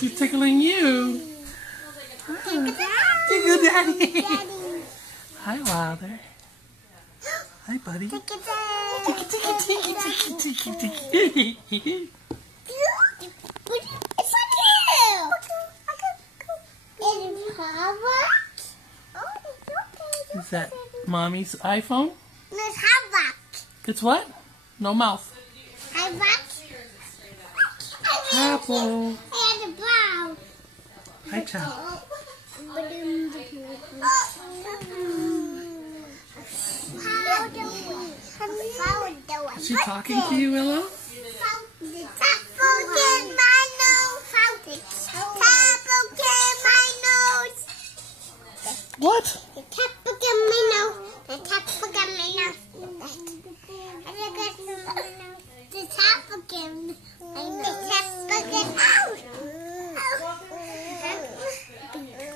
He's tickling you. Tickle Daddy. Hi, Wilder. Hi, buddy. Tickle Daddy. Is that Mommy's iPhone? It's hot. It's what? No mouth. Apple. Apple. And a brown. Hi, Chapel. Is she talking to you, Willow? What?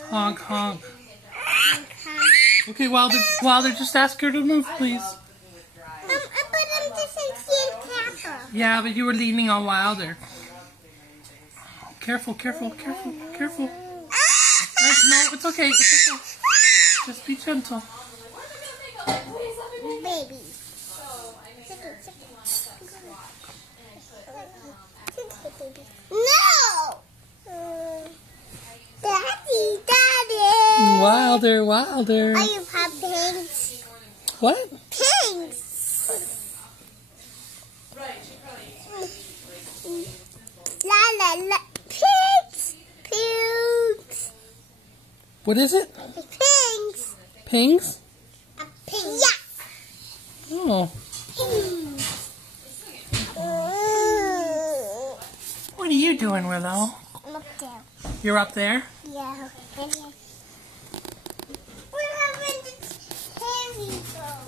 Honk, honk. Okay, Wilder, just ask her to move, please. Yeah, but you were leaning on Wilder. Careful, careful, careful, careful. No, it's okay, it's okay. Just be gentle. Baby. No! Daddy! Wilder, Wilder. Are you pinks? What? Pinks! La la la. Pinks! Pinks! What is it? Pinks! Pings? Pink. Yeah! Oh. What are you doing, Willow? I'm up there. You're up there? Yeah. What happened to Harry though?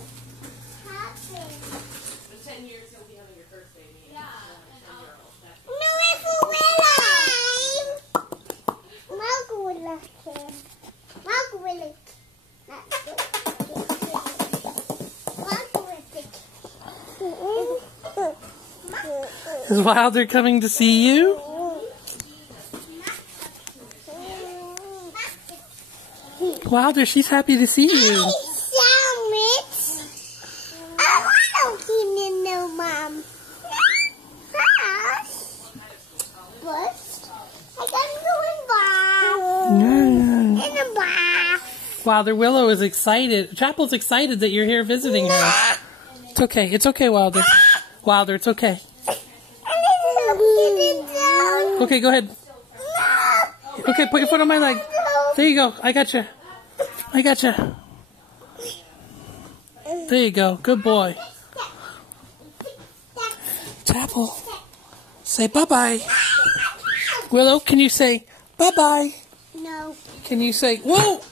Happened. There's 10 years he'll be having your first baby. Yeah. No, it's for Willow. Mark Willow kid. Mark Willow. Is Wilder coming to see you? Wilder, she's happy to see you. Mom. Wilder, Willow is excited. Chapel's excited that you're here visiting her. It's okay. It's okay, Wilder. Wilder, it's okay. Okay, go ahead. Okay, put your foot on my leg. There you go. I got you. I got you. There you go. Good boy. Chapel, say bye-bye. Willow, can you say bye-bye? No. Can you say, whoa?